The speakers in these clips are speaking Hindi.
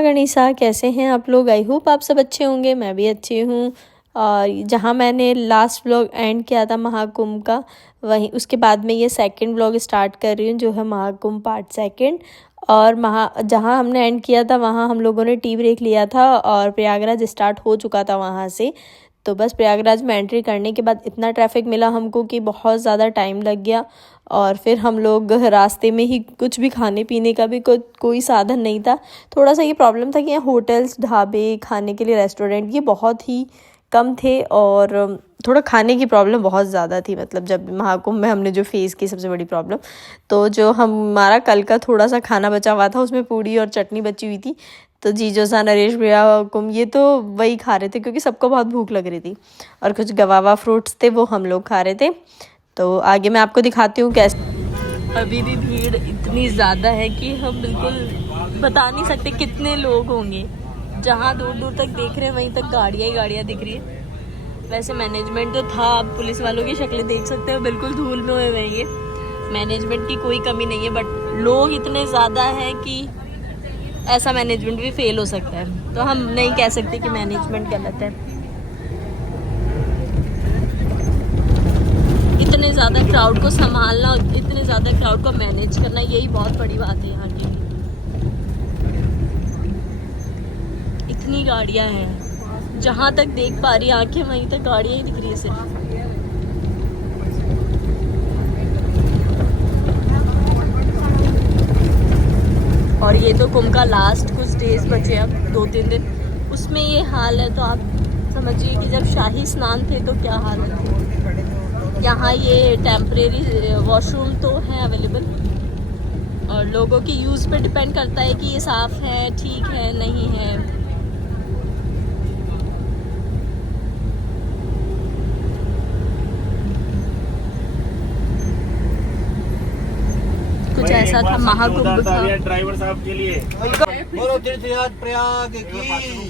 नमः गणेशा, कैसे हैं आप लोग। आई होप आप सब अच्छे होंगे, मैं भी अच्छी हूँ। और जहाँ मैंने लास्ट व्लॉग एंड किया था महाकुंभ का, वहीं उसके बाद में ये सेकंड व्लॉग स्टार्ट कर रही हूँ जो है महाकुंभ पार्ट सेकंड। और जहाँ हमने एंड किया था वहाँ हम लोगों ने टी ब्रेक लिया था और प्रयागराज स्टार्ट हो चुका था वहाँ से। तो बस प्रयागराज में एंट्री करने के बाद इतना ट्रैफिक मिला हमको कि बहुत ज़्यादा टाइम लग गया। और फिर हम लोग रास्ते में ही कुछ भी खाने पीने का भी कोई साधन नहीं था। थोड़ा सा ये प्रॉब्लम था कि यहाँ होटल्स, ढाबे, खाने के लिए रेस्टोरेंट ये बहुत ही कम थे और थोड़ा खाने की प्रॉब्लम बहुत ज़्यादा थी। मतलब जब महाकुंभ में हमने जो फेस की सबसे बड़ी प्रॉब्लम, तो जो हमारा कल का थोड़ा सा खाना बचा हुआ था उसमें पूड़ी और चटनी बची हुई थी। तो जीजो सा, नरेश भैया, कुम ये तो वही खा रहे थे क्योंकि सबको बहुत भूख लग रही थी। और कुछ गवावा फ्रूट्स थे वो हम लोग खा रहे थे। तो आगे मैं आपको दिखाती हूँ कैसे। अभी भी भीड़ इतनी ज़्यादा है कि हम बिल्कुल बता नहीं सकते कितने लोग होंगे। जहाँ दूर दूर तक देख रहे हैं वहीं तक गाड़ियाँ ही गाड़ियाँ दिख रही है। वैसे मैनेजमेंट तो था, आप पुलिस वालों की शक्लें देख सकते हो, बिल्कुल धूल में हुए हैं। ये मैनेजमेंट की कोई कमी नहीं है, बट लोग इतने ज़्यादा हैं कि ऐसा मैनेजमेंट भी फेल हो सकता है। तो हम नहीं कह सकते कि मैनेजमेंट गलत है। इतने ज़्यादा क्राउड को संभालना, इतने ज़्यादा क्राउड को मैनेज करना, यही बहुत बड़ी बात है यहाँ की। इतनी गाड़ियाँ हैं, जहाँ तक देख पा रही आंखें वहीं तक गाड़ियाँ ही दिख रही है सिर्फ। और ये तो कुंभ का लास्ट कुछ डेज बचे, अब 2-3 दिन, उसमें ये हाल है। तो आप समझिए कि जब शाही स्नान थे तो क्या हालत थी। यहाँ ये टेम्परेरी वॉशरूम तो है अवेलेबल और लोगों की यूज़ पे डिपेंड करता है कि ये साफ़ है, ठीक है, नहीं है। कुछ ऐसा था महाकुंभ का। ड्राइवर साहब के लिए बोलो तीर्थयात्री प्रयाग की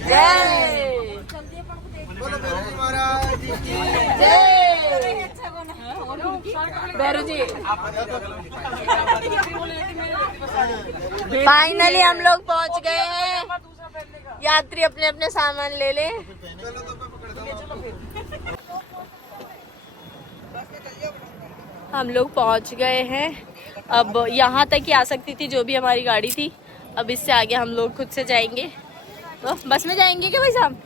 जय, बोलो बेरू महाराज की जय। बैरू जी, फाइनली हम लोग पहुंच गए हैं। यात्री अपने अपने सामान ले ले। हम लोग पहुंच गए हैं। अब यहाँ तक ही आ सकती थी जो भी हमारी गाड़ी थी। अब इससे आगे हम लोग खुद से जाएंगे। तो बस में जाएंगे क्या भाई साहब?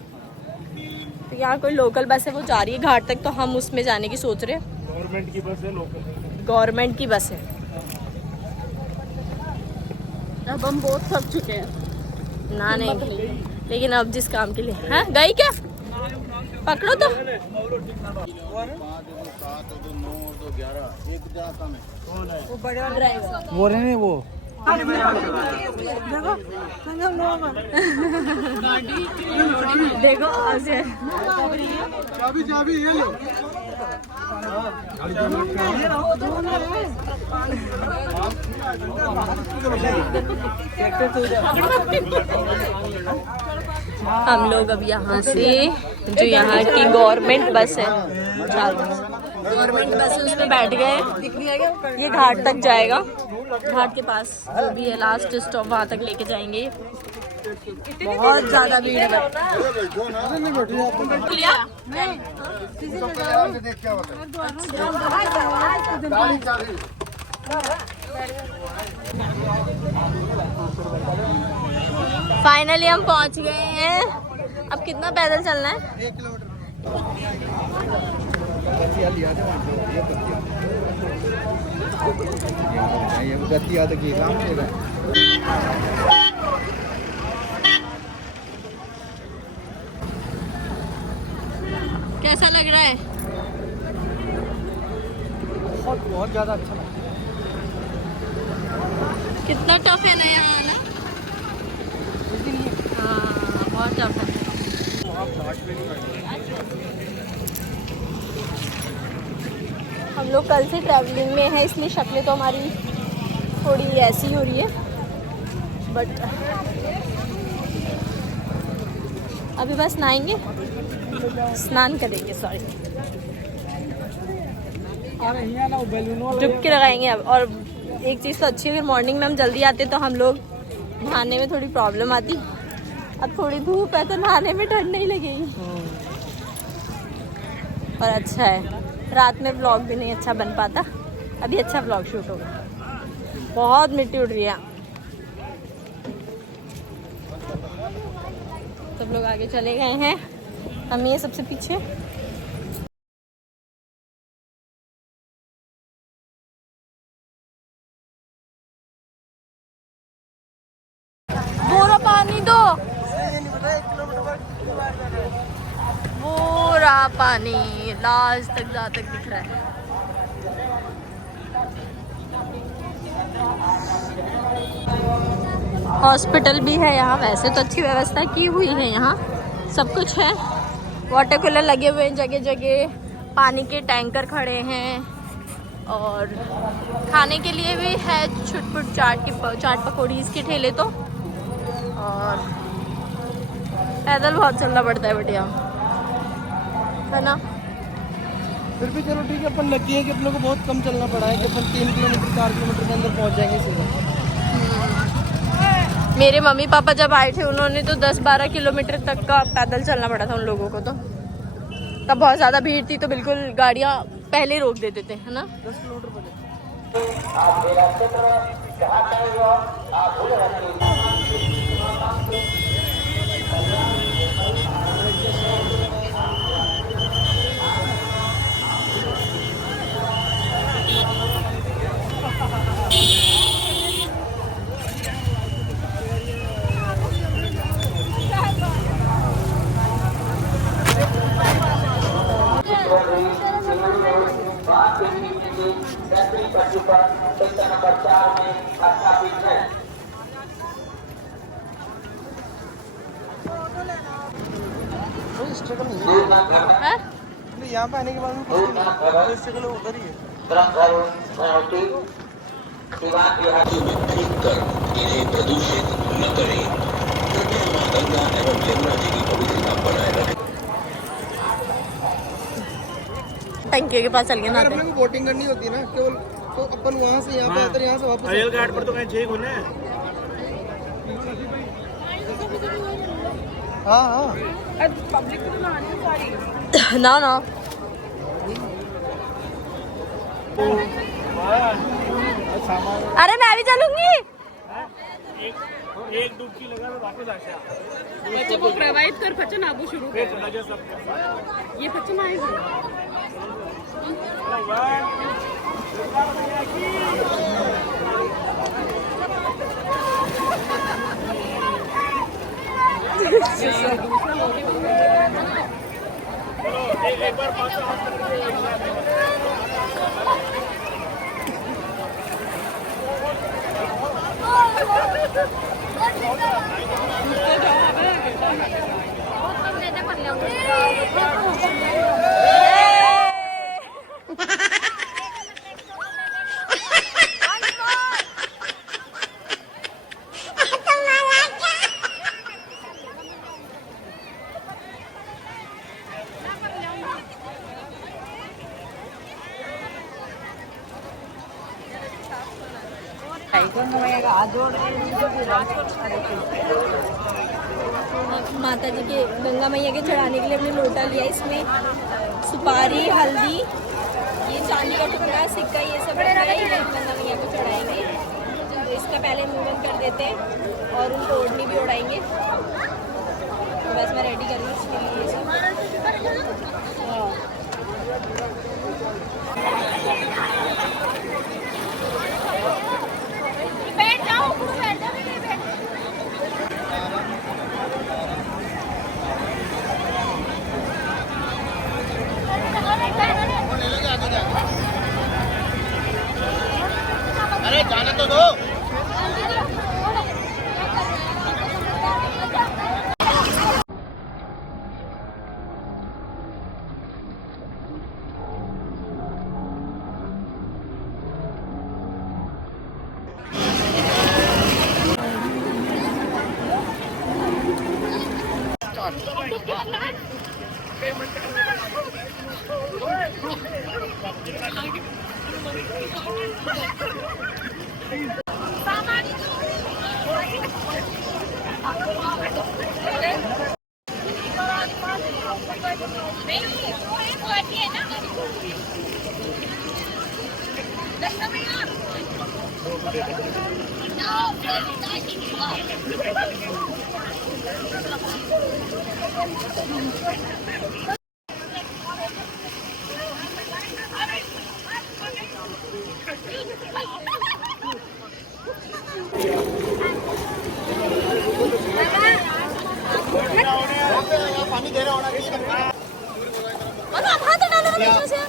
तो यहाँ कोई लोकल बस है, वो जा रही है घाट तक, तो हम उसमें जाने की सोच रहे हैं। गवर्नमेंट की बस है, लोकल गवर्नमेंट की बस है। अब हम बहुत थक चुके हैं ना, नहीं, लेकिन अब जिस काम के लिए है गई क्या पकड़ो तो। वो बड़ा ड्राइवर वो रहे वो देखो ऐसे। चाबी ये लो। हम लोग अब यहाँ से, जो यहाँ की गवर्नमेंट बस है, गवर्नमेंट बस है, उसमें बैठ गए। ये घाट तक जाएगा, घाट के पास जो भी है लास्ट स्टॉप, वहाँ तक लेके जाएंगे। बहुत ज्यादा भीड़ है। फाइनली हम पहुंच गए हैं। अब कितना पैदल चलना है? 1 किलोमीटर। कैसा लग रहा है? बहुत ज्यादा अच्छा लगा। कितना टफ है ना यहाँ आना। हाँ, बहुत टफ है। हम लोग कल से ट्रैवलिंग में हैं, इसलिए शक्लें तो हमारी थोड़ी ऐसी हो रही है, बट अभी बस नहाएंगे, स्नान करेंगे, सॉरी डुबकी लगाएंगे अब। और एक चीज़ तो अच्छी है, अगर मॉर्निंग में हम जल्दी आते तो हम लोग नहाने में थोड़ी प्रॉब्लम आती, अब थोड़ी धूप है तो नहाने में ठंड नहीं लगेगी। और अच्छा है, रात में व्लॉग भी नहीं अच्छा बन पाता, अभी अच्छा व्लॉग शूट होगा। बहुत मिट्टी उड़ रही है। सब लोग आगे चले गए हैं, हम ये सबसे पीछे। पूरा पानी दो, पूरा पानी लास्ट तक जहाँ तक दिख रहा है। हॉस्पिटल भी है यहाँ, वैसे तो अच्छी व्यवस्था की हुई है यहाँ, सब कुछ है। वाटर कूलर लगे हुए हैं जगह जगह, पानी के टैंकर खड़े हैं और खाने के लिए भी है छुटपुट चाट पकौड़ी इसके ठेले तो। और पैदल बहुत चलना पड़ता है बढ़िया, है ना। फिर भी चलो ठीक है, अपन लकी है कि अपने को बहुत कम चलना पड़ा है कि अपन 3 किलोमीटर 4 किलोमीटर के अंदर पहुंच जाएंगे सीधा। मेरे मम्मी पापा जब आए थे उन्होंने तो 10-12 किलोमीटर तक का पैदल चलना पड़ा था उन लोगों को, तो तब बहुत ज़्यादा भीड़ थी तो बिल्कुल गाड़ियाँ पहले रोक देते थे, है ना। 10 किलोमीटर पड़े। स्ट्रगल नहीं है यहाँ पे आने के बाद में, कुछ स्ट्रगल उधर ही है। इन्हें प्रदूषित न करें, गंगा एवं यमुना जी की पवित्रता बनाए रखें। टंकी के पास चल गए अगर ना। अपने को बोटिंग करनी होती है ना केवल, तो अपन वहाँ से यहाँ पे आते हैं, यहाँ से वापस रेल घाट पर तो कहीं ठीक होना है। हाँ हाँ ना ना अरे मैं भी चलूंगी। एक डुबकी लगा तो वापस आ गया। बच्चों को प्रवाहित कर पचन आबू शुरू फिर कर, चला गया सब। ये पचन आएगा। एक बार माता जी के, गंगा मैया के चढ़ाने के लिए हमने लोटा लिया, इसमें सुपारी, हल्दी, ये चांदी का टुकड़ा, सिक्का, ये सब रखा है। ये गंगा मैया को चढ़ाएंगे तो इसका पहले मूवमेंट कर देते हैं और उनको ओढ़नी भी उड़ाएंगे। तो बस मैं रेडी कर रही हूँ इसके लिए सब। बैठ जाओ, बैठ जाओ। अरे जाने तो दो।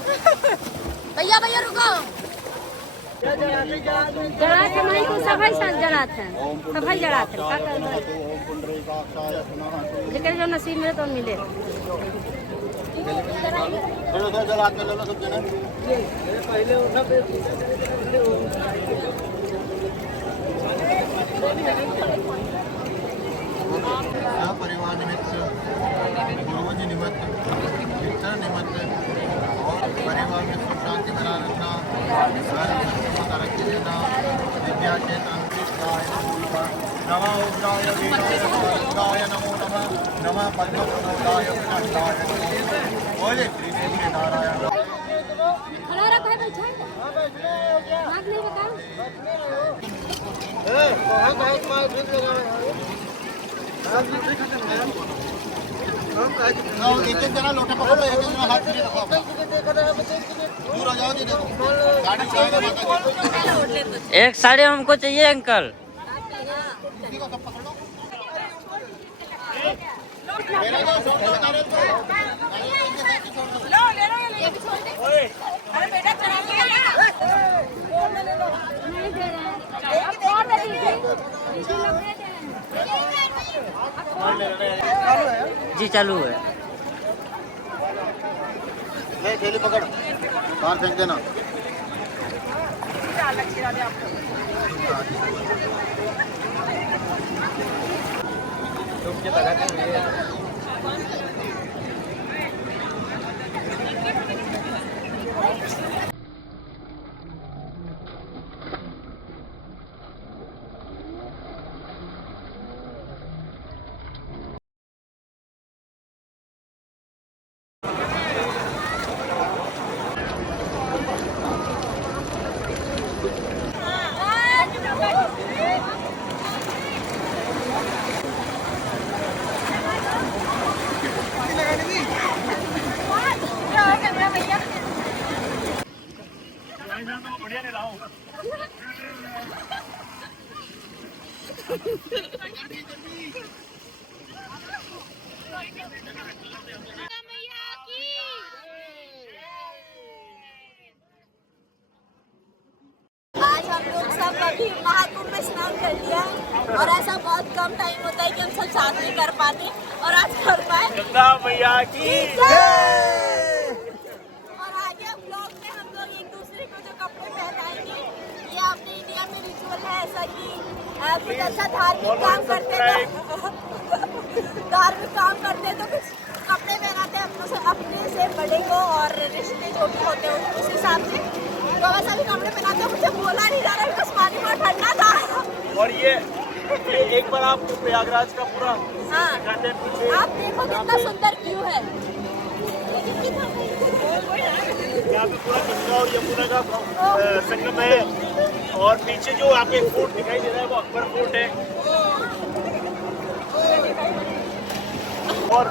भैया भैया रुको जड़ात है माई को सफाई साथ जड़ात है सफाई जड़ात है का करना लेकिन जो नसीब में तो मिले परिवार निमित्त गुरुजी निमित्त कीर्तन निमित्त और परिवार में सुख शांति बना रखना तरक्की देना विद्या क्षेत्र नमः उग्राय वीराय नमो नमः नमः पद्मप्रमोदाय विनाशाय बोले श्रीदेवी नारायण खड़ा रखा है बैठा नाक नहीं बता एक एक जना लोटे पकड़ लो एक एक जना हाथ में रखो दूर आ जाओ जी देखो गाड़ी चाहिए एक साड़ी हमको चाहिए अंकल। किसी को सब पकड़ लो मेरा जो छोड़ दो नारियल को लो ले लो ये भी छोड़ दे अरे बेटा चला गया ना नहीं दे रहे और दे दीजिए जी चालू है। ले थैली पकड़ बाहर फेंक देना बढ़िया नहीं लाओ आज हम लोग सब अभी महाकुंभ में स्नान कर लिया और ऐसा बहुत कम टाइम होता है कि हम सब साथ में कर पाते और आज कर पाए गंगा मैया की और आगे ब्लॉग में हम लोग एक दूसरे को जो कपड़े पहनाएंगे ये अपने इंडिया में रिचुअल है ऐसा कि कुछ अच्छा धार्मिक काम करते तो कुछ कपड़े पहनाते हैं अपने से बड़े को और रिश्ते जो भी होते हैं उस हिसाब से तो वैसा भी कपड़े पहनाते हैं। मुझे बोला नहीं जा रहा बिकॉज पानी बहुत ठंडा था और ये एक बार आप प्रयागराज का पूरा हाँ दिखाते हैं पीछे आप देखो कितना सुंदर व्यू है यहाँ पे पूरा गंगा और यमुना का संगम है और पीछे जो आपको एक फोर्ट दिखाई दे रहा है वो अकबर फोर्ट है और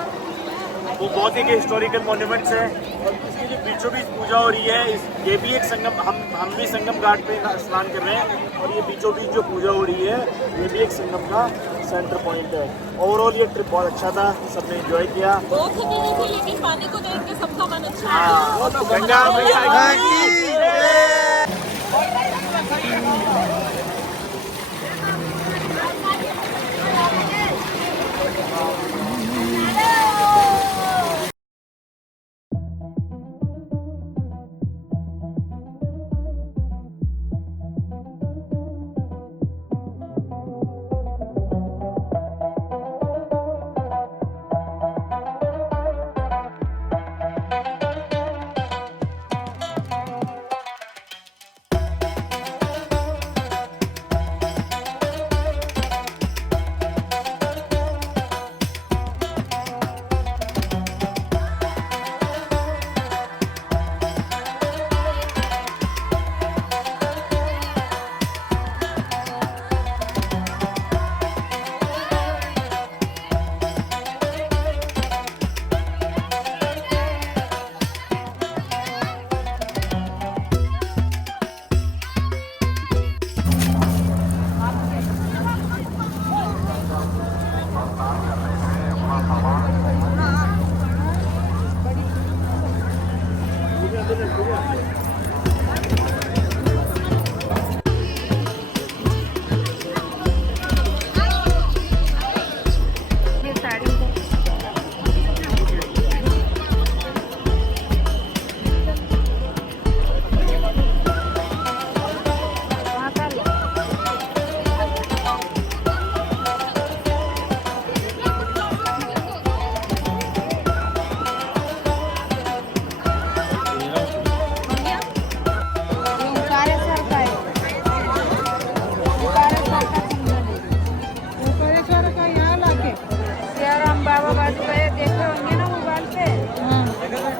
वो बहुत ही हिस्टोरिकल मॉन्यूमेंट्स है और इसकी जो बीचों बीच पूजा हो रही है ये भी एक संगम हम भी संगम घाट पे स्नान कर रहे हैं और ये बीचों बीच जो पूजा हो रही है ये भी एक संगम का सेंटर पॉइंट है। ओवरऑल ये ट्रिप बहुत अच्छा था सबने एंजॉय किया बहुत थकी हुई थी लेकिन पानी को देख के सबका मन अच्छा गंगा मैया की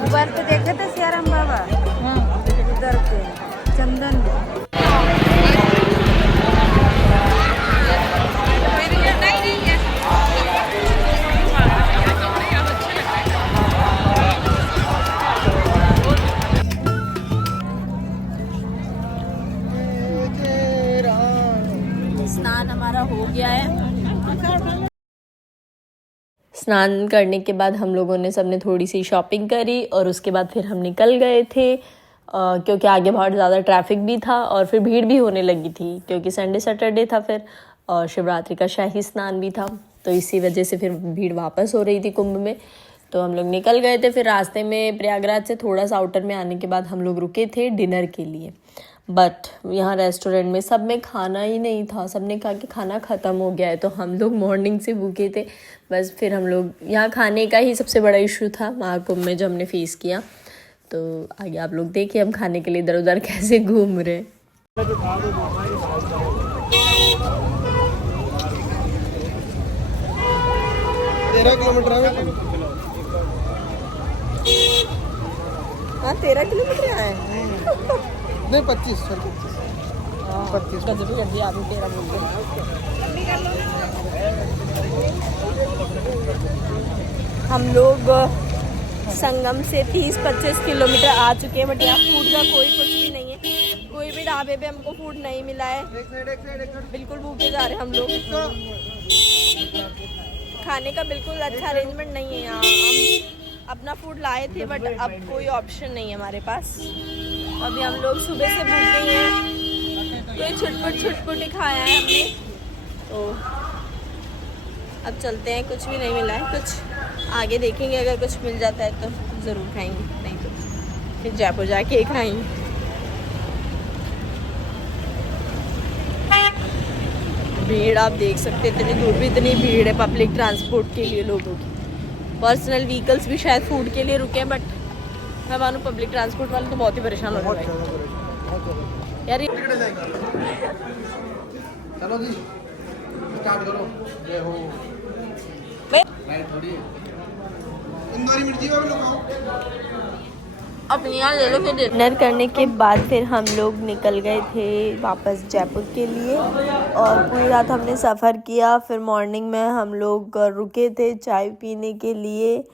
मोबाइल पे देखे थे सियाराम बाबा उधर पे चंदन स्नान हमारा हो गया है। स्नान करने के बाद हम लोगों ने सबने थोड़ी सी शॉपिंग करी और उसके बाद फिर हम निकल गए थे क्योंकि आगे बहुत ज़्यादा ट्रैफिक भी था और फिर भीड़ भी होने लगी थी क्योंकि संडे सैटरडे था फिर और शिवरात्रि का शाही स्नान भी था, तो इसी वजह से फिर भीड़ वापस हो रही थी कुंभ में। तो हम लोग निकल गए थे। फिर रास्ते में प्रयागराज से थोड़ा सा आउटर में आने के बाद हम लोग रुके थे डिनर के लिए, बट यहाँ रेस्टोरेंट में सब में खाना ही नहीं था। सब ने कहा कि खाना ख़त्म हो गया है, तो हम लोग मॉर्निंग से भूखे थे। बस फिर हम लोग यहाँ खाने का ही सबसे बड़ा इशू था महाकुंभ में जो हमने फेस किया। तो आगे आप लोग देखिए हम खाने के लिए इधर उधर कैसे घूम रहे। 13 किलोमीटर है। हाँ 13 किलोमीटर है। नहीं 25 सर 25 जल्दी आदमी 13 बोलते हम लोग संगम से 30-25 किलोमीटर आ चुके हैं, बट यहाँ फूड का कोई कुछ भी नहीं है। कोई भी ढाबे पे हमको फूड नहीं मिला है। बिल्कुल भूखे जा रहे हैं हम लोग। खाने का बिल्कुल अच्छा अरेंजमेंट नहीं है यहाँ। हम अपना फूड लाए थे बट अब कोई ऑप्शन नहीं है हमारे पास। अभी हम लोग सुबह से भूखे ही हैं, कोई छुटपुट ही खाया है हमने। तो अब चलते हैं, कुछ भी नहीं मिला है। कुछ आगे देखेंगे, अगर कुछ मिल जाता है तो ज़रूर खाएंगे, नहीं तो फिर जयपुर जाके ही खाएंगे। भीड़ आप देख सकते हैं, इतनी दूर भी इतनी भीड़ है पब्लिक ट्रांसपोर्ट के लिए लोगों की। पर्सनल व्हीकल्स भी शायद फूड के लिए रुके हैं, बट मैं मानूँ पब्लिक ट्रांसपोर्ट वाले तो बहुत ही परेशान हो रहे हैं यार। चलो जी स्टार्ट करो। जय हो। राइट थोड़ी इंदौरी मिर्ची का भी लगाओ। अपनी यहाँ ले लो। फिर डिनर करने के बाद फिर हम लोग निकल गए थे वापस जयपुर के लिए और पूरी रात हमने सफ़र किया। फिर मॉर्निंग में हम लोग रुके थे चाय पीने के लिए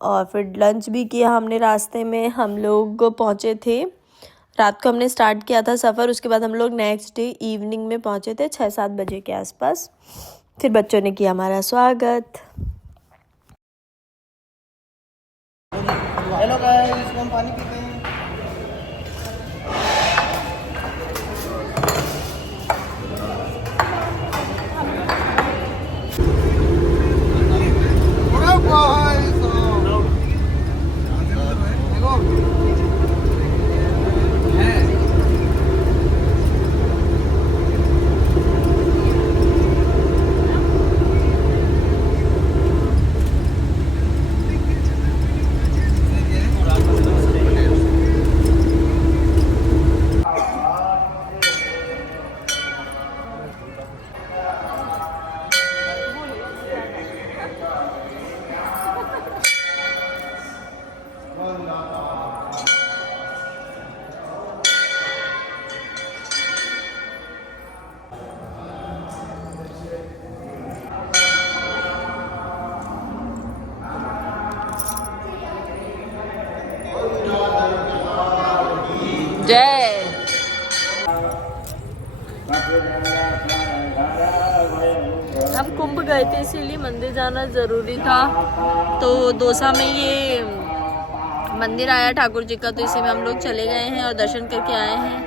और फिर लंच भी किया हमने रास्ते में। हम लोग पहुँचे थे, रात को हमने स्टार्ट किया था सफ़र, उसके बाद हम लोग नेक्स्ट डे इवनिंग में पहुँचे थे 6-7 बजे के आसपास। फिर बच्चों ने किया हमारा स्वागत। हेलो गाइस, हम पानी पीते हैं। मंदिर जाना ज़रूरी था। तो दोसा में ये मंदिर आया ठाकुर जी का, तो इसी में हम लोग चले गए हैं और दर्शन करके आए हैं।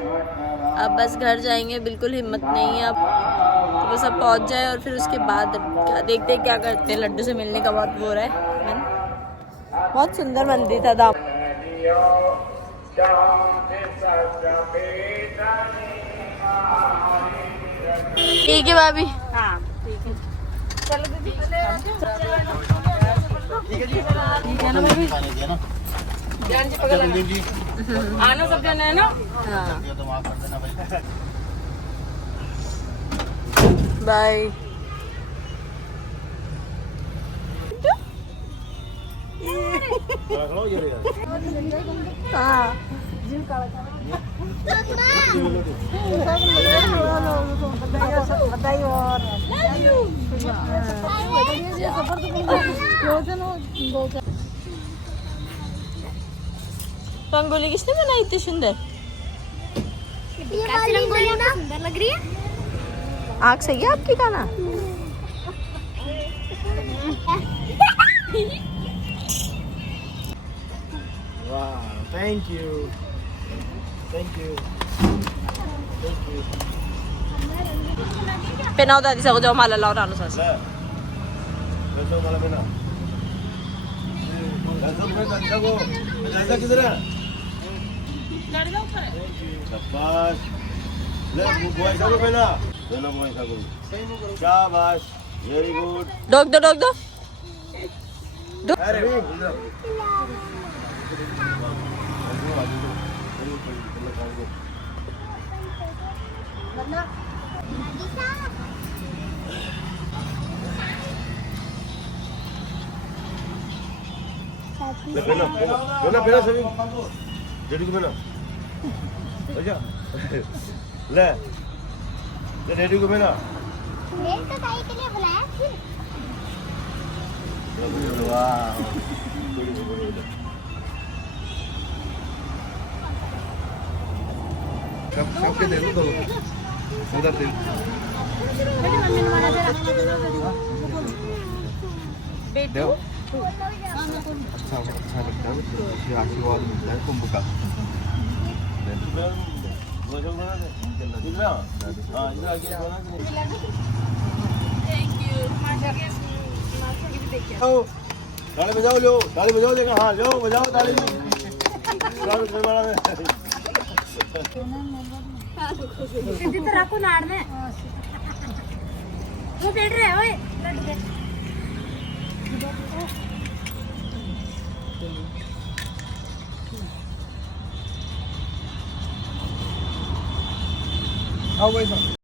अब बस घर जाएंगे, बिल्कुल हिम्मत नहीं है अब, तो बस अब पहुंच जाए और फिर उसके बाद क्या देखते क्या करते हैं। लड्डू से मिलने का बहुत वो रहा है मन। बहुत सुंदर मंदिर था दाम। ठीक है भाभी। हाँ ठीक है, चलो दीदी। ठीक है ना भाभी? जान जी पकड़ लेना। जी आना सब जन है ना। हाँ तो माफ कर देना भाई। बाय। हाँ रंगोली किसने बनाई इतनी सुंदर? सुंदर लग रही है। आँख सही है आपकी का ना? वाह, thank you, thank you, thank you. पेनाव दादी सगो जाओ माला लाओ रानू सास। कैसा वाला बेना? कैसा मैं कंचा को? कैसा किधर है? शाबाश। ले बुआई सागो पहला। पहला बुआई सागो। शाबाश, वेरी गुड। डोक दो डोक दो। अरे पहला सभी जेडी को पहला अच्छा ले रेडी को पहला मेरे को ताई के लिए बुलाया थी। वाह सबके दे दो उधर दे। बेटू अच्छा लगता है, ये आशीर्वाद मिलता है कुंभ का। ताली बजाओ, लो ताली बजाओ, लेगा हाँ लो बजाओ ताली। दीदी तो रखो नाड़ में वो बैठ रहे हैं। ओए आओ भाई साहब।